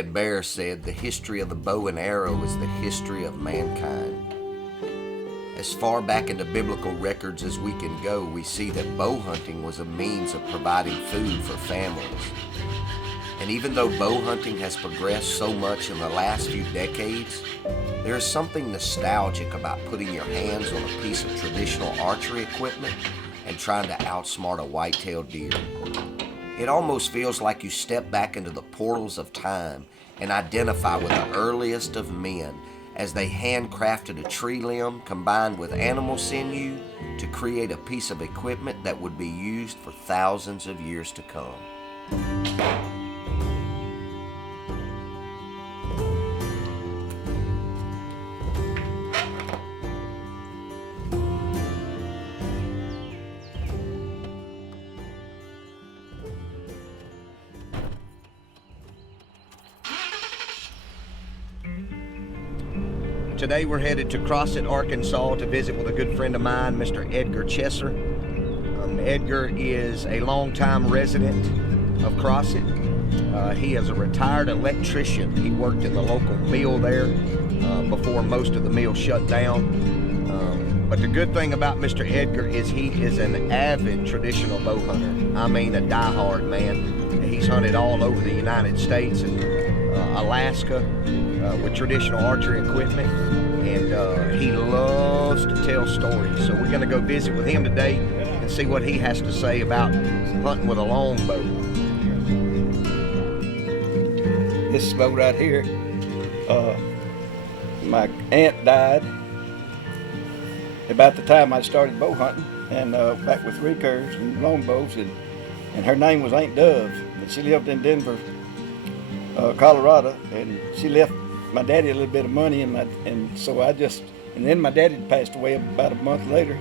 Red Bear said, "The history of the bow and arrow is the history of mankind." As far back into biblical records as we can go, we see that bow hunting was a means of providing food for families. And even though bow hunting has progressed so much in the last few decades, there is something nostalgic about putting your hands on a piece of traditional archery equipment and trying to outsmart a white-tailed deer. It almost feels like you step back into the portals of time and identify with the earliest of men as they handcrafted a tree limb combined with animal sinew to create a piece of equipment that would be used for thousands of years to come. Today we're headed to Crossett, Arkansas to visit with a good friend of mine, Mr. Edgar Chesser. Edgar is a longtime resident of Crossett. He is a retired electrician. He worked in the local mill there before most of the mill shut down. But the good thing about Mr. Edgar is he is an avid traditional bow hunter. I mean a diehard man. He's hunted all over the United States and Alaska with traditional archery equipment, and he loves to tell stories. So we're going to go visit with him today and see what he has to say about hunting with a longbow. This bow right here, my aunt died about the time I started bow hunting, and back with recurves and longbows, and her name was Aunt Dove, and she lived in Denver, Colorado, and she left my daddy a little bit of money, and then my daddy passed away about a month later,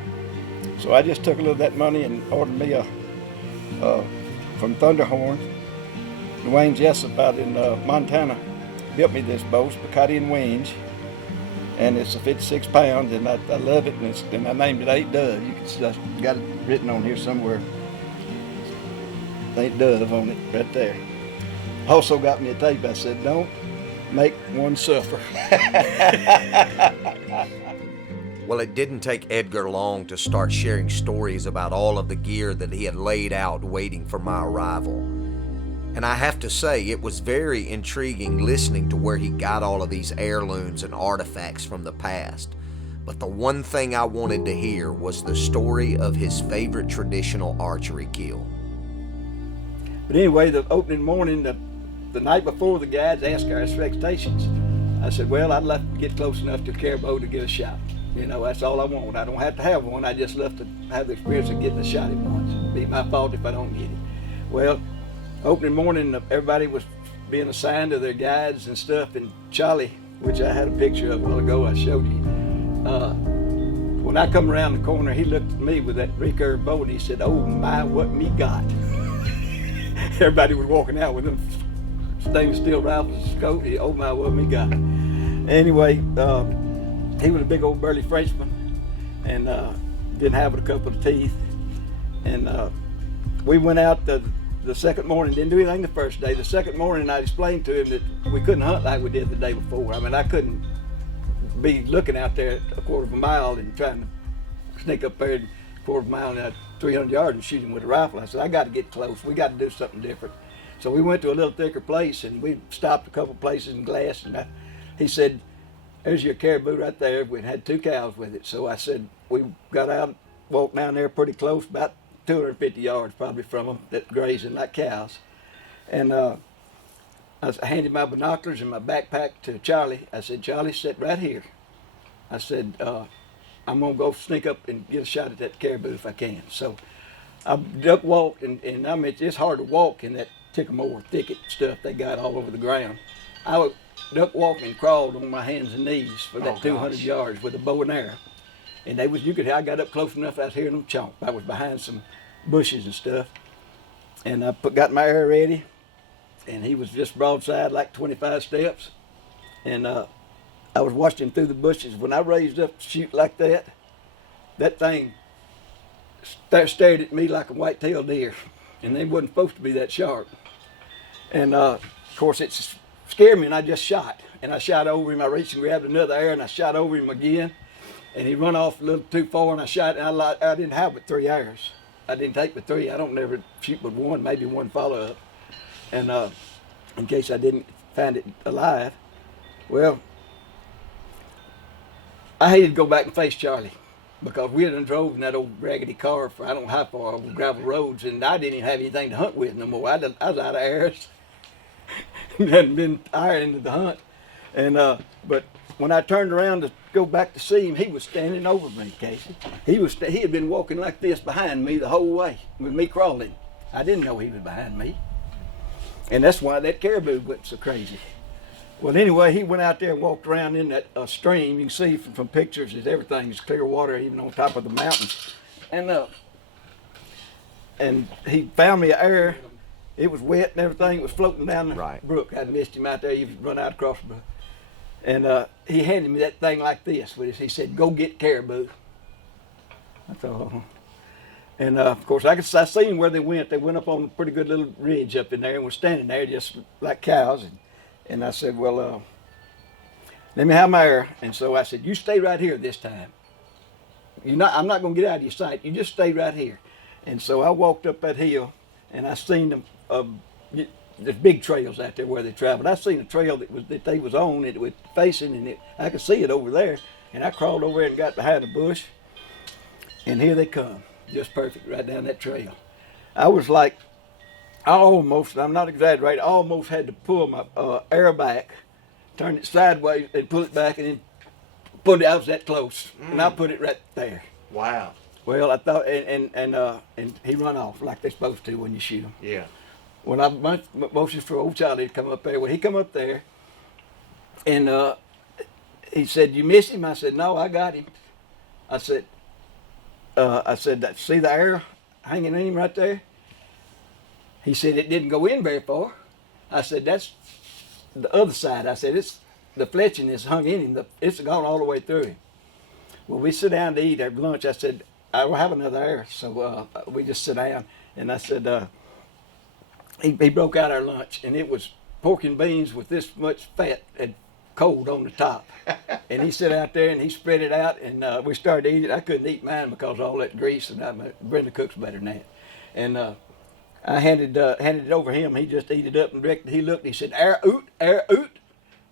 so I just took a little of that money and ordered me from Thunderhorn. Dwayne Jessup out in Montana built me this bow, Spicati and Wenge, and it's a 56 pounds, and I love it, and I named it Aunt Dove. You can got it written on here somewhere. Aunt Dove on it right there. Also got me a tape. I said, "Don't make one suffer." Well, it didn't take Edgar long to start sharing stories about all of the gear that he had laid out waiting for my arrival. And I have to say, it was very intriguing listening to where he got all of these heirlooms and artifacts from the past. But the one thing I wanted to hear was the story of his favorite traditional archery kill. But anyway, the opening morning, the night before, the guides asked our expectations. I said, well, I'd like to get close enough to a caribou to get a shot. You know, that's all I want. I don't have to have one. I just love to have the experience of getting a shot at once. It'd be my fault if I don't get it. Well, opening morning, everybody was being assigned to their guides and stuff, and Charlie, which I had a picture of a while ago, I showed you. When I come around the corner, he looked at me with that recurve bow, and he said, "Oh my, what me got." Everybody was walking out with them stainless steel rifles and scope. Oh my, what me got. Anyway, he was a big old burly Frenchman, and didn't have a couple of teeth. And we went out the second morning, didn't do anything the first day. The second morning, I explained to him that we couldn't hunt like we did the day before. I mean, I couldn't be looking out there a quarter of a mile and trying to sneak up there a quarter of a mile and 300 yards and shoot him with a rifle. I said, I got to get close. We got to do something different. So we went to a little thicker place, and we stopped a couple places in Glass, and he said, "There's your caribou right there." We had 2 cows with it. So I said, we got out, walked down there pretty close, about 250 yards probably from them, that grazing like cows. And I handed my binoculars and my backpack to Charlie. I said, "Charlie, sit right here." I said, "I'm gonna go sneak up and get a shot at that caribou if I can." So I duck walked, and I mean, it's hard to walk in that sycamore thicket stuff they got all over the ground. I would duck walk and crawled on my hands and knees for that 200 yards with a bow and arrow. And I got up close enough, I was hearing them chomp. I was behind some bushes and stuff. And I got my arrow ready, and he was just broadside like 25 steps. And I was watching him through the bushes. When I raised up to shoot like that, that thing stared at me like a white-tailed deer. And they wasn't supposed to be that sharp. And of course, it's scared me, and I just shot. And I shot over him. I reached and grabbed another arrow, and I shot over him again. And he run off a little too far, and I shot. And I didn't have but 3 arrows. I didn't take but 3. I don't never shoot but 1, maybe 1 follow-up. And in case I didn't find it alive. Well, I hated to go back and face Charlie, because we had drove in that old raggedy car for I don't know how far over gravel roads, and I didn't even have anything to hunt with no more. I was out of arrows. Hadn't been tired into the hunt. And but when I turned around to go back to see him, he was standing over me, Casey. He had been walking like this behind me the whole way with me crawling. I didn't know he was behind me. And that's why that caribou went so crazy. Well, anyway, he went out there and walked around in that stream. You can see from pictures that everything's clear water, even on top of the mountain. And he found me an arrow. It was wet and everything. It was floating down the brook. I'd missed him out there. He run out across the brook. And he handed me that thing like this. He said, "Go get caribou." I thought, And of course, I seen where they went. They went up on a pretty good little ridge up in there and were standing there just like cows. And I said, "Well, let me have my arrow." And so I said, "You stay right here this time. I'm not going to get out of your sight. You just stay right here." And so I walked up that hill, and I seen them. There's big trails out there where they traveled. I seen a trail that they was on. It was facing, and I could see it over there. And I crawled over there and got behind a bush. And here they come, just perfect, right down that trail. I was like, I'm not exaggerating, I almost had to pull my arrow back, turn it sideways and pull it back, and then put it. I was that close, and I put it right there. Wow. Well, I thought, and he run off like they're supposed to when you shoot them. Yeah. Well, I motioned for old Charlie to come up there. Well, he come up there, and he said, "You missed him?" I said, "No, I got him." I said, "See the arrow hanging in him right there?" He said, "It didn't go in very far." I said, "That's the other side." I said, "It's the fletching is hung in him. It's gone all the way through him." Well, we sit down to eat at lunch. I said, "I will have another arrow." So we just sit down, and I said, he broke out our lunch, and it was pork and beans with this much fat and cold on the top. And he sat out there and he spread it out, and we started eating it. I couldn't eat mine because of all that grease, and Brenda cooks better than that. And I handed it over him. He just ate it up, and directly he looked. And he said, arrow oot,"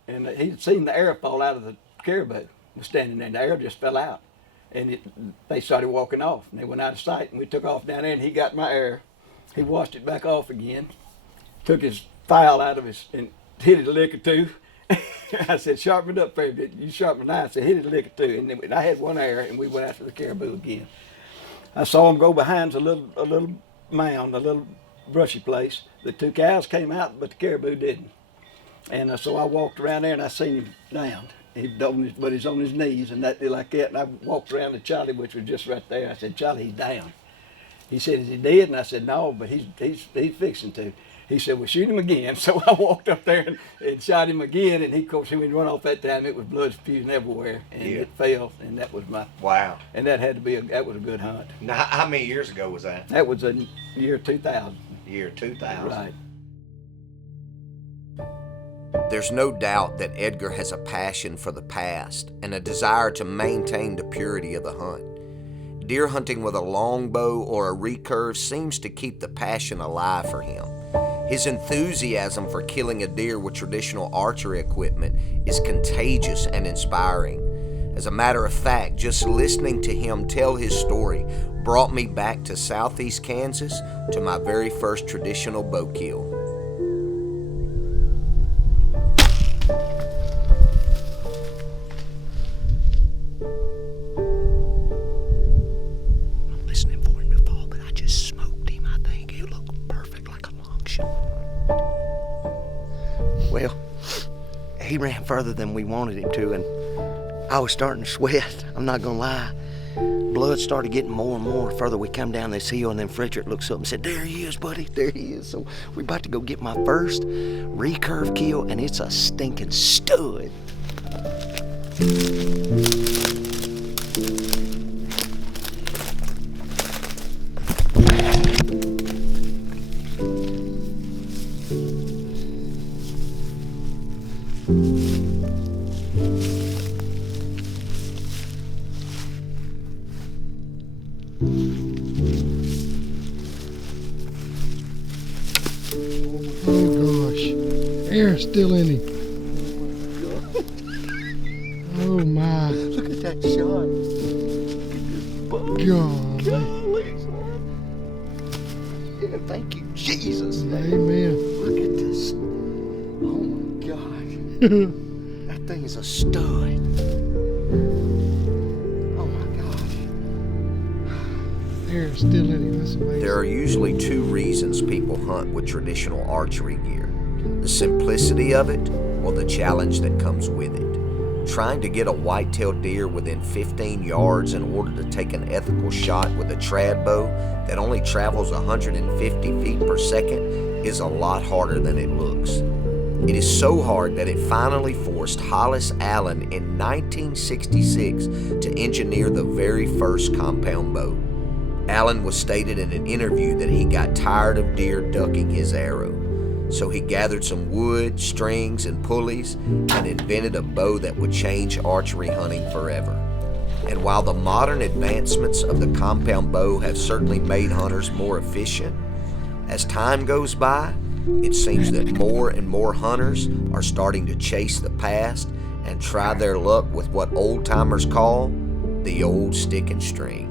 and he'd seen the arrow fall out of the caribou. Was standing there, and the arrow just fell out, and they started walking off, and they went out of sight. And we took off down there, and he got my arrow. He washed it back off again, took his file out of and hit it a lick or two. I said, "Sharpen it up for a bit. You sharpen the knife." I said, "Hit it a lick or two." And then I had one arrow, and we went after the caribou again. I saw him go behind a little mound, a little brushy place. The 2 cows came out, but the caribou didn't. And so I walked around there, and I seen him down. But he's on his knees, and that like that. And I walked around to Charlie, which was just right there. I said, "Charlie, he's down." He said, "Is he dead?" And I said, "No, but he's fixing to." He said, "Well, shoot him again." So I walked up there and shot him again, and of course, he went run off that time. It was blood spewing everywhere, and it fell, and that was Wow. And that had to be that was a good hunt. Now, how many years ago was that? That was in year 2000. Year 2000. Right. There's no doubt that Edgar has a passion for the past and a desire to maintain the purity of the hunt. Deer hunting with a longbow or a recurve seems to keep the passion alive for him. His enthusiasm for killing a deer with traditional archery equipment is contagious and inspiring. As a matter of fact, just listening to him tell his story brought me back to southeast Kansas to my very first traditional bow kill. Well, he ran further than we wanted him to, and I was starting to sweat. I'm not gonna lie. Blood started getting more and more the further we come down this hill, and then Frederick looks up and said, "There he is, buddy, there he is." So we're about to go get my first recurve kill, and it's a stinking stud. Hair still in him. Oh my. Look at that shot. God. Golly, son. Yeah, thank you, Jesus. Amen. Look at this. Oh my God. That thing is a stud. Oh my gosh. Hair still in him. That's amazing. There are usually two reasons people hunt with traditional archery gear: the simplicity of it or the challenge that comes with it. Trying to get a white-tailed deer within 15 yards in order to take an ethical shot with a tradbow that only travels 150 feet per second is a lot harder than it looks. It is so hard that it finally forced Hollis Allen in 1966 to engineer the very first compound bow. Allen was stated in an interview that he got tired of deer ducking his arrow. So he gathered some wood, strings, and pulleys and invented a bow that would change archery hunting forever. And while the modern advancements of the compound bow have certainly made hunters more efficient, as time goes by, it seems that more and more hunters are starting to chase the past and try their luck with what old-timers call the old stick and string.